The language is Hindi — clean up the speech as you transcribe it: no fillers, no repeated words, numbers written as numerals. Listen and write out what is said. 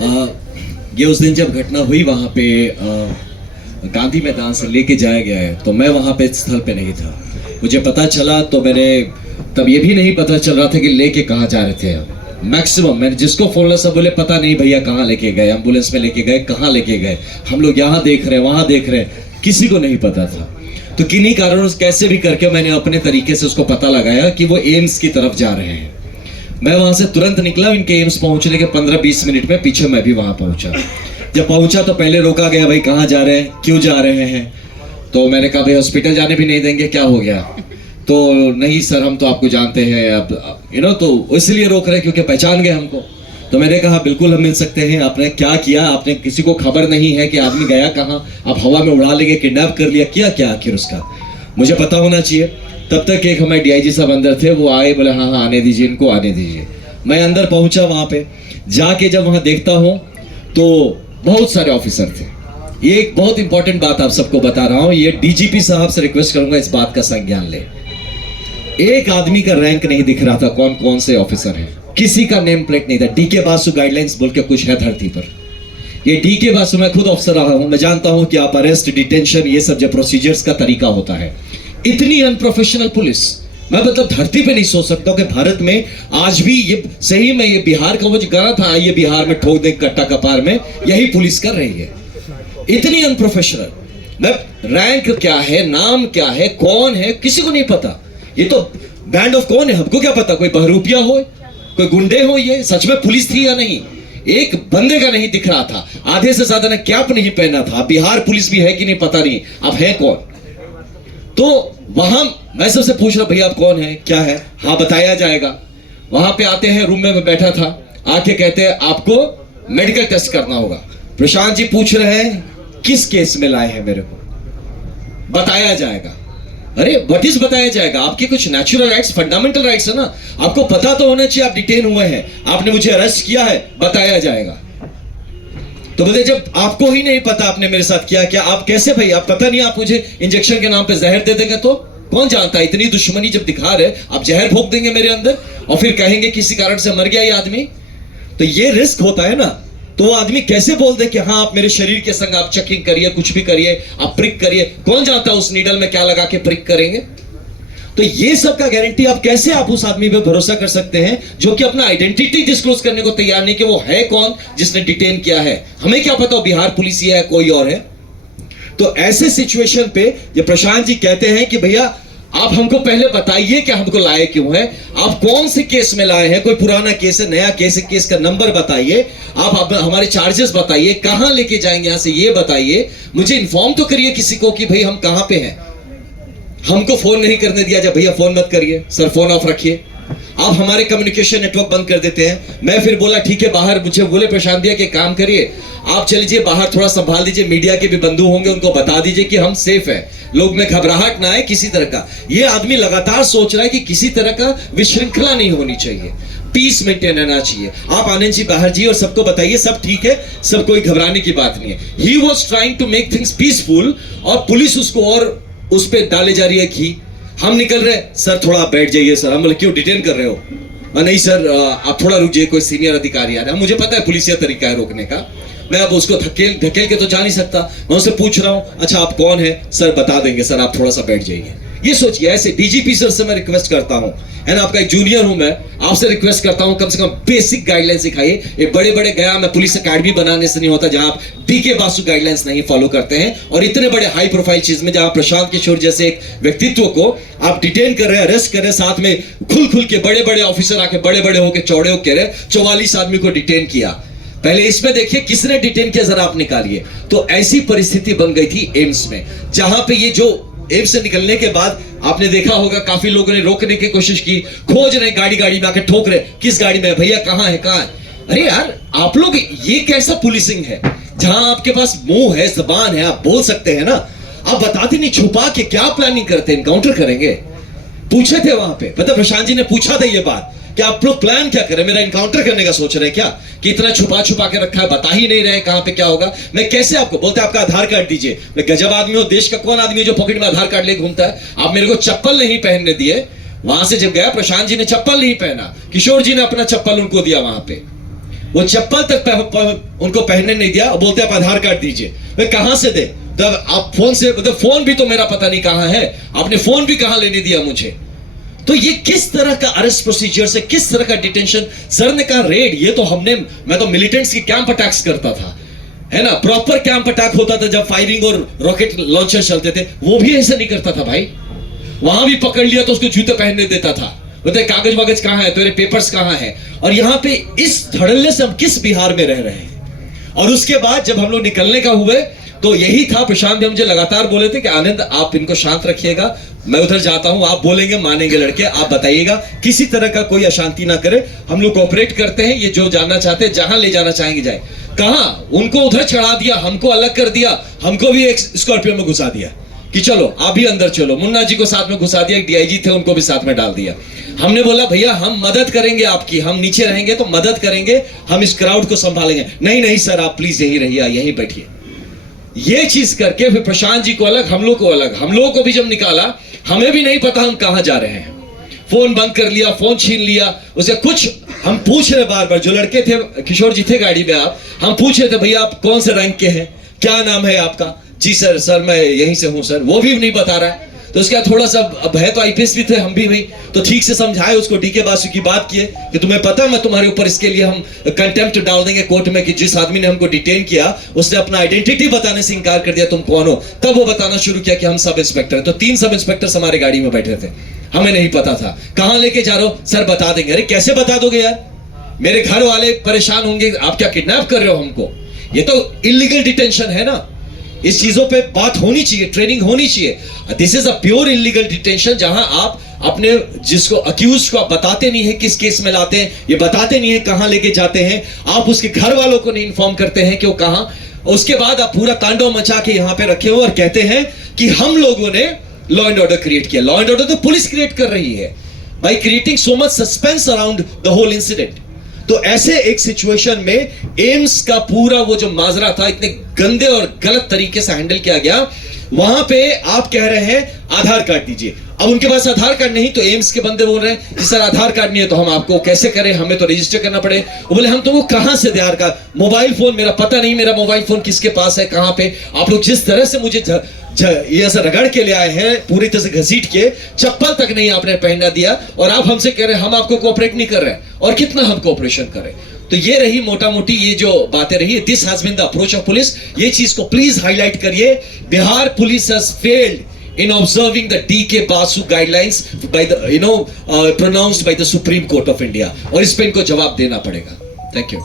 ये उस दिन जब घटना हुई वहाँ पे गांधी मैदान से लेके जाया गया है, तो मैं वहाँ पे स्थल पे नहीं था। मुझे पता चला तो मैंने तब ये भी नहीं पता चल रहा था कि लेके कहाँ जा रहे थे। मैक्सिमम मैंने जिसको फोन लगा सब बोले पता नहीं भैया कहाँ लेके गए, एम्बुलेंस में लेके गए, कहाँ लेके गए, हम लोग यहाँ देख रहे हैं वहाँ देख रहे हैं, किसी को नहीं पता था। तो किन्हीं कारणों से कैसे भी करके मैंने अपने तरीके से उसको पता लगाया कि वो एम्स की तरफ जा रहे हैं। मैं वहां से तुरंत निकला, इनके एम्स पहुंचने के 15-20 मिनट में पीछे मैं भी वहां पहुंचा। जब पहुंचा तो पहले रोका गया, भाई कहाँ जा रहे हैं, क्यों जा रहे हैं। तो मैंने कहा भाई हॉस्पिटल जाने भी नहीं देंगे, क्या हो गया। तो नहीं सर हम तो आपको जानते हैं, अब तो इसलिए रोक रहे क्योंकि पहचान गए हमको। तो मैंने कहा बिल्कुल हम मिल सकते हैं। आपने क्या किया, आपने किसी को खबर नहीं है कि आदमी गया कहाँ, आप हवा में उड़ा लेंगे, किडनैप कर लिया, किया क्या आखिर उसका, मुझे पता होना चाहिए। तब तक एक हमारे डीआईजी साहब अंदर थे, वो आए, बोले हाँ हाँ आने दीजिए इनको, आने दीजिए। मैं अंदर पहुंचा, वहां पे जाके जब वहां देखता हूं तो बहुत सारे ऑफिसर थे। ये एक बहुत इंपॉर्टेंट बात आप सबको बता रहा हूं, ये डीजीपी साहब से रिक्वेस्ट करूंगा इस बात का संज्ञान ले। एक आदमी का रैंक नहीं दिख रहा था, कौन कौन से ऑफिसर हैं, किसी का नेम प्लेट नहीं था। डीके बासु गाइडलाइंस बोल के कुछ है धरती पर। ये डीके बासु, मैं खुद ऑफिसर रहा हूं, मैं जानता हूं कि आप अरेस्ट, डिटेंशन, ये सब जो प्रोसीजर्स का तरीका होता है। इतनी अनप्रोफेशनल पुलिस मैं मतलब धरती पे नहीं सोच सकता कि भारत में आज भी ये सही में ये बिहार का वो जो गाना था, आइए बिहार में ठोक दे कट्टा कपार में, यही पुलिस कर रही है। इतनी अनप्रोफेशनल। मैं रैंक क्या है, नाम क्या है, कौन है, किसी को नहीं पता। ये तो बैंड ऑफ कौन है, हमको क्या पता, कोई बहरूपिया हो, कोई गुंडे हो, ये सच में पुलिस थी या नहीं, एक बंदे का नहीं दिख रहा था। आधे से ज्यादा ने कैप नहीं पहना था। बिहार पुलिस भी है कि नहीं पता नहीं, अब है कौन। तो वहां मैं सबसे पूछ रहा भैया आप कौन है, क्या है, हाँ बताया जाएगा। वहां पे आते हैं, रूम में मैं बैठा था, आके कहते हैं आपको मेडिकल टेस्ट करना होगा। प्रशांत जी पूछ रहे हैं किस केस में लाए हैं मेरे को, बताया जाएगा। अरे व्हाट इज बताया जाएगा, आपके कुछ नेचुरल राइट्स, फंडामेंटल राइट्स है ना, आपको पता तो होना चाहिए आप डिटेन हुए हैं, आपने मुझे अरेस्ट किया है, बताया जाएगा। तो बोले जब आपको ही नहीं पता आपने मेरे साथ किया क्या, आप कैसे भाई, आप पता नहीं, आप मुझे इंजेक्शन के नाम पे जहर दे देंगे तो कौन जानता है। इतनी दुश्मनी जब दिखा रहे, आप जहर भोग देंगे मेरे अंदर और फिर कहेंगे किसी कारण से मर गया ये आदमी, तो ये रिस्क होता है ना। तो वो आदमी कैसे बोल दे कि हाँ आप मेरे शरीर के संग आप चेकिंग करिए, कुछ भी करिए, आप प्रिक करिए, कौन जानता है उस नीडल में क्या लगा के प्रिक करेंगे। तो ये सब का गारंटी आप कैसे आप उस आदमी पे भरोसा कर सकते हैं जो कि अपना आइडेंटिटी डिस्क्लोज करने को तैयार नहीं कि वो है कौन जिसने डिटेन किया है। हमें क्या पता वो बिहार पुलिस है कोई और है। तो ऐसे सिचुएशन पे ये प्रशांत जी कहते हैं कि भैया आप हमको पहले बताइए कि हमको लाए क्यों है, आप कौन से केस में लाए हैं, कोई पुराना केस है, नया केस है, केस का नंबर बताइए, आप हमारे चार्जेस बताइए, कहां लेके जाएंगे यहां से ये बताइए, मुझे इन्फॉर्म तो करिए किसी को कि भाई हम कहां पे हैं। हमको फोन नहीं करने दिया जाए, भैया फोन मत करिए सर, फोन ऑफ रखिए। आप हमारे कम्युनिकेशन नेटवर्क बंद कर देते हैं। मैं फिर बोला ठीक है बाहर, मुझे बोले प्रशांत भैया के काम करिए, आप चलिए बाहर थोड़ा संभाल दीजिए, मीडिया के भी बंधु होंगे उनको बता दीजिए कि हम सेफ है, लोग में घबराहट ना आए किसी तरह का। ये आदमी लगातार सोच रहा है कि किसी तरह का विश्रृंखला नहीं होनी चाहिए, पीस मेंटेन रहना चाहिए। आप आनंद जी बाहर जी और सबको बताइए सब ठीक है, सब कोई घबराने की बात नहीं है। He was trying to make things peaceful और पुलिस उसको और उस पे डाले जा रही है घी। हम निकल रहे, सर थोड़ा आप बैठ जाइए सर। हम बोले क्यों डिटेन कर रहे हो, नहीं सर आप थोड़ा रुक जाइए, कोई सीनियर अधिकारी आ रहा है। मुझे पता है पुलिसिया तरीका है रोकने का, मैं अब उसको धकेल के तो जा नहीं सकता। मैं उससे पूछ रहा हूं अच्छा आप कौन है, सर बता देंगे सर, आप थोड़ा सा बैठ जाइए। ये सोचिए, ऐसे डीजीपी सर से मैं रिक्वेस्ट करता हूं, है ना, आपका एक जूनियर हूं मैं, आपसे रिक्वेस्ट करता हूं कम से कम बेसिक गाइडलाइन सिखाइए। ये बड़े बड़े गया मैं पुलिस अकेडमी बनाने से नहीं होता जहां आप डीके बासु गाइडलाइंस नहीं फॉलो करते हैं, और इतने बड़े हाई प्रोफाइल चीज में जहां प्रशांत किशोर जैसे एक व्यक्तित्व को आप डिटेन कर रहे हैं, अरेस्ट कर रहे हैं, साथ में खुल के बड़े बड़े ऑफिसर आके बड़े बड़े होकर चौड़े होकर रहे, 44 आदमी को डिटेन किया। पहले इसमें देखिए किसने डिटेन किया, जरा आप निकालिए। तो ऐसी परिस्थिति बन गई थी एम्स में, जहां पे ये जो एम्स से निकलने के बाद आपने देखा होगा काफी लोगों ने रोकने की कोशिश की, खोज रहे, गाड़ी में आके ठोक रहे, किस गाड़ी में है भैया, कहां है कहां है। अरे यार आप लोग, ये कैसा पुलिसिंग है जहां आपके पास मुंह है, जबान है, आप बोल सकते हैं ना, आप बताते नहीं, छुपा के क्या प्लानिंग करते हैं, इनकाउंटर करेंगे। पूछे थे वहां पे, मतलब प्रशांत जी ने पूछा था ये बात कि आप लोग प्लान क्या करें, मेरा इनकाउंटर करने का सोच रहे हैं क्या, कि इतना छुपा के रखा है, बता ही नहीं रहे कहां पे क्या होगा। मैं कैसे आपको बोलते हैं आपका आधार कार्ड दीजिए, मैं गजब आदमी हूं, देश का कौन आदमी है जो पॉकेट में आधार कार्ड लेके घूमता है। आप मेरे को चप्पल नहीं पहनने दिए, वहां से जब गया प्रशांत जी ने चप्पल नहीं पहना, किशोर जी ने अपना चप्पल उनको दिया वहां पे। वो चप्पल तक उनको पहनने नहीं दिया, बोलते आप आधार कार्ड दीजिए। वे कहां से दे? तब आप फोन से, मतलब फोन भी तो मेरा पता नहीं कहां है, आपने फोन भी कहां लेने दिया मुझे? तो ये किस तरह का अरेस्ट प्रोसीजर से, किस तरह का डिटेंशन? सर ने कहा रेड, ये तो हमने, मैं तो मिलिटेंट्स की कैंप अटैक्स करता था, है ना, प्रॉपर कैंप अटैक होता था जब फायरिंग और रॉकेट लॉन्चर चलते थे, वो भी ऐसे नहीं करता था भाई। वहां भी पकड़ लिया तो उसको जूते पहनने देता था, बोलते कागज वागज कहां है, तेरे पेपर्स कहां है? और यहां पे इस धड़ल्ले से हम किस बिहार में रह रहे हैं? और उसके बाद जब हम लोग निकलने का हुए तो यही था, प्रशांत भी मुझे लगातार बोले थे कि आनंद आप इनको शांत रखिएगा, मैं उधर जाता हूं, आप बोलेंगे मानेंगे लड़के, आप बताइएगा, किसी तरह का कोई अशांति ना करे, हम लोग कोऑपरेट करते हैं, ये जो जानना चाहते हैं जहां ले जाना चाहेंगे जाए। कहां उनको उधर चढ़ा दिया, हमको अलग कर दिया, हमको भी एक स्कॉर्पियो में घुसा दिया कि चलो आप भी अंदर चलो, मुन्ना जी को साथ में घुसा दिया, एक डीआईजी थे उनको भी साथ में डाल दिया। हमने बोला भैया हम मदद करेंगे आपकी, हम नीचे रहेंगे तो मदद करेंगे, हम इस क्राउड को संभालेंगे। नहीं नहीं सर आप प्लीज यहीं रहिए, यहीं बैठिए। ये चीज करके फिर प्रशांत जी को अलग, हम लोग को अलग, हम लोगों को भी जब निकाला हमें भी नहीं पता हम कहां जा रहे हैं, फोन बंद कर लिया, फोन छीन लिया, उसे कुछ हम पूछ रहे बार बार, जो लड़के थे, किशोर जी थे गाड़ी में, आप हम पूछ रहे थे भैया आप कौन से रैंक के हैं, क्या नाम है आपका? जी सर, सर मैं यहीं से हूं सर, वो भी नहीं बता रहा है। तो उसका थोड़ा सा, अब है तो आईपीएस भी थे, हम भी नहीं, तो ठीक से समझाए उसको, डीके बासु की बात किए कि तुम्हें पता मैं तुम्हारे ऊपर इसके लिए हम कंटेम्प्ट डाल देंगे कोर्ट में कि जिस आदमी ने हमको डिटेन किया उसने अपना आइडेंटिटी बताने से इंकार कर दिया, तुम कौन हो? तब वो बताना शुरू किया कि हम सब इंस्पेक्टर हैं। तो 3 सब इंस्पेक्टर्स हमारे गाड़ी में बैठे थे, हमें नहीं पता था कहां लेके जा रहे हो? सर बता देंगे। अरे कैसे बता दोगे यार, मेरे घर वाले परेशान होंगे, आप क्या किडनैप कर रहे हो हमको? ये तो इलीगल डिटेंशन है ना, इस चीजों पे बात होनी चाहिए, ट्रेनिंग होनी चाहिए। This is a pure illegal detention, जहां आप अपने जिसको अक्यूज को आप बताते नहीं है किस केस में लाते हैं, ये बताते नहीं है कहां लेके जाते हैं, आप उसके घर वालों को नहीं इन्फॉर्म करते हैं कि वो कहां, उसके बाद आप पूरा तांडव मचा के यहां पे रखे हो और कहते हैं कि हम लोगों ने लॉ एंड ऑर्डर क्रिएट किया। लॉ एंड ऑर्डर तो पुलिस क्रिएट कर रही है by creating so much suspense around the whole incident. तो ऐसे एक सिचुएशन में एम्स का पूरा वो जो माजरा था, इतने गंदे और गलत तरीके से हैंडल किया गया। वहां पे आप कह रहे हैं आधार कार्ड दीजिए, अब उनके पास आधार कार्ड नहीं, तो एम्स के बंदे बोल रहे हैं कि सर आधार कार्ड नहीं है तो हम आपको कैसे करें, हमें तो रजिस्टर करना पड़े। वो बोले हम तुमको कहां से दे आधार कार्ड? मोबाइल फोन मेरा पता नहीं, मेरा मोबाइल फोन किसके पास है, कहां पे? आप लोग जिस तरह से मुझे ये ऐसा रगड़ के ले आए हैं, पूरी तरह से घसीट के, चप्पल तक नहीं आपने पहनना दिया, और आप हमसे कह रहे हैं हम आपको कोऑपरेट नहीं कर रहे हैं, और कितना हम कोऑपरेशन करें? तो ये रही मोटा मोटी ये जो बातें रही, this has been the approach of police. ये चीज को प्लीज हाईलाइट करिए, Bihar police has failed in observing the D.K. Basu guidelines by the pronounced by the Supreme Court of India, और इस पे इनको जवाब देना पड़ेगा। Thank you.